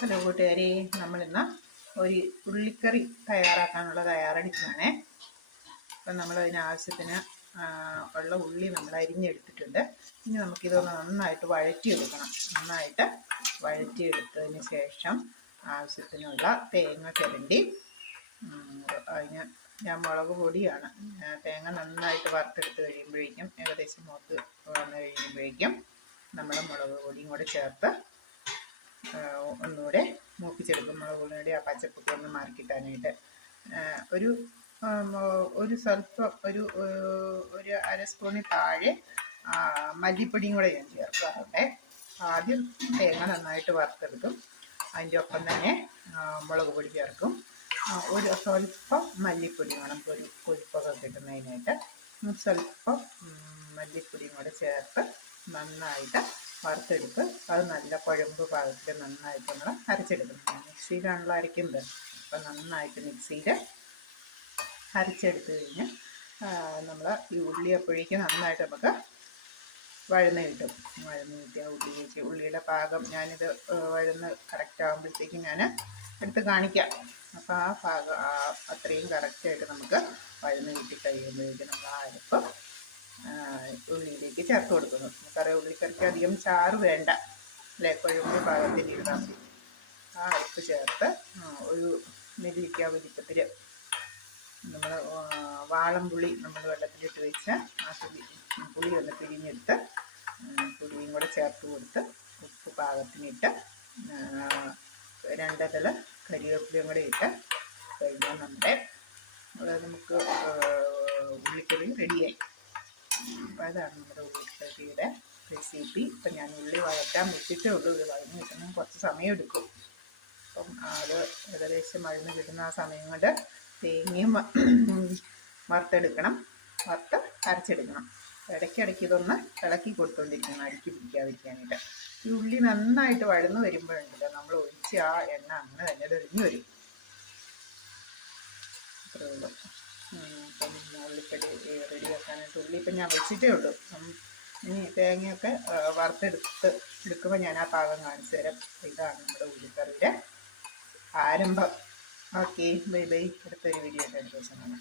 Hello കൂട്ടുകാരെ നമ്മളിന്ന് ഒരു ഉള്ളിക്കറി തയ്യാറാക്കാനുള്ള തയ്യാറെടുക്കുകയാണേ അപ്പം നമ്മൾ അതിനാവശ്യത്തിന് ഉള്ള ഉള്ളി നമ്മൾ അരിഞ്ഞെടുത്തിട്ടുണ്ട്. ഇനി നമുക്കിതൊന്ന് നന്നായിട്ട് വഴറ്റിയെടുക്കണം. നന്നായിട്ട് വഴറ്റിയെടുത്തതിന് ശേഷം ആവശ്യത്തിനുള്ള തേങ്ങ ചിരണ്ടി. അതിന് ഞാൻ മുളക് പൊടിയാണ്. തേങ്ങ നന്നായിട്ട് വറുത്തെടുത്ത് കഴിയുമ്പോഴേക്കും ഏകദേശം മൂത്ത് വന്ന് കഴിയുമ്പോഴേക്കും നമ്മൾ മുളക് പൊടിയും കൂടെ ചേർത്ത് ഒന്നുകൂടെ മൂപ്പിച്ചെടുക്കും. മുളക് പൊടിയുടെ ആ പച്ചപ്പൊക്കെ ഒന്ന് മാറിക്കിട്ടാനായിട്ട്. ഒരു ഒരു സ്വല്പം ഒരു ഒരു അര സ്പൂണിൽ താഴെ മല്ലിപ്പൊടിയും കൂടെ ഞാൻ ചേർക്കാറുണ്ട്. ആദ്യം തേങ്ങ നന്നായിട്ട് വറുത്തെടുക്കും. അതിന്റെ ഒപ്പം തന്നെ മുളക് പൊടി ചേർക്കും. ഒരു സ്വല്പം മല്ലിപ്പൊടി വേണം. ഒരു കൊഴുപ്പൊക്കെ കിട്ടുന്നതിനായിട്ട്. സ്വല്പം മല്ലിപ്പൊടിയും കൂടെ ചേർത്ത് നന്നായിട്ട് വറുത്തെടുത്ത് അത് നല്ല കുഴമ്പ് പാകത്തിൽ നന്നായിട്ട് നമ്മൾ അരച്ചെടുക്കണം. മിക്സിയിലാണല്ലോ അരയ്ക്കുന്നത്. അപ്പം നന്നായിട്ട് മിക്സിയിൽ അരച്ചെടുത്ത് കഴിഞ്ഞ് നമ്മൾ ഈ ഉള്ളി അപ്പോഴേക്ക് നന്നായിട്ട് നമുക്ക് വഴന്ന് കിട്ടും. വഴന്ന് കിട്ടിയ ഉള്ളി വെച്ച് ഉള്ളിയുടെ പാകം ഞാനിത് വഴന്ന് കറക്റ്റ് ആകുമ്പോഴത്തേക്കും ഞാൻ എടുത്ത് കാണിക്കാം. അപ്പോൾ ആ പാകം അത്രയും കറക്റ്റായിട്ട് നമുക്ക് വഴന്ന് കിട്ടി കഴിയുമ്പോഴേക്കും നമ്മൾ ആ അരപ്പ് ഉള്ളിയിലേക്ക് ചേർത്ത് കൊടുക്കുന്നു. നമുക്കറിയാം ഉള്ളിക്കറിക്ക് അധികം ചാറ് വേണ്ട. അല്ലേ? കുഴമ്പ് പാകത്തിൽ ഇടാൻ മതി ആ ഉപ്പ് ചേർത്ത് ഒരു നെല്ലിക്ക വലിപ്പത്തിൽ നമ്മൾ വാളംപുളി നമ്മൾ വെള്ളത്തിലിട്ട് വെച്ച് ആ പുളി പുളി ഒന്ന് പിരിഞ്ഞെടുത്ത് പുളിയും കൂടെ ചേർത്ത് കൊടുത്ത് ഉപ്പ് പാകത്തിനിട്ട് രണ്ടതല കരിവേപ്പിലയും കൂടെ ഇട്ട് കഴിഞ്ഞാൽ നമ്മുടെ നമുക്ക് ഉള്ളിക്കറി റെഡിയായി അപ്പോൾ അതാണ് നമ്മുടെ ഉള്ളിക്കറിയുടെ റെസിപ്പി ഇപ്പം ഞാൻ ഉള്ളി വഴറ്റാൻ വെച്ചിട്ടേ ഉള്ളൂ. ഇത് വഴന്ന് കിട്ടുന്ന കുറച്ച് സമയം എടുക്കും. അപ്പം അത് ഏകദേശം വഴന്ന് കിട്ടുന്ന ആ സമയം കൊണ്ട് തേങ്ങയും വറുത്തെടുക്കണം. വറുത്ത് അരച്ചെടുക്കണം. ഇടയ്ക്കിടയ്ക്ക് ഇതൊന്ന് ഇളക്കി കൊടുത്തുകൊണ്ടിരിക്കണം അടുക്കി പിടിക്കാതിരിക്കാനായിട്ട്. ഈ ഉള്ളി നന്നായിട്ട് വഴന്ന് വരുമ്പോഴുണ്ടല്ലോ നമ്മൾ ഒഴിച്ച് ആ എണ്ണ അങ്ങനെ തന്നെ തെളിഞ്ഞു വരും. ഉള്ളൂ. അപ്പം ഉള്ളിക്കടി റെഡിയാക്കാനായിട്ട് ഉള്ളി. ഇപ്പം ഞാൻ വെച്ചിട്ടേ ഉള്ളൂ. ഇനി തേങ്ങയൊക്കെ വറുത്തെടുത്ത് എടുക്കുമ്പോൾ ഞാൻ ആ പാകം കാണിച്ചു തരാം. ഇതാണ് നമ്മുടെ ഉള്ളിക്കറിയുടെ ആരംഭം. Okay bye bye. അടുത്തൊരു വീഡിയോ ആയിട്ട് ദിവസം കാണാം.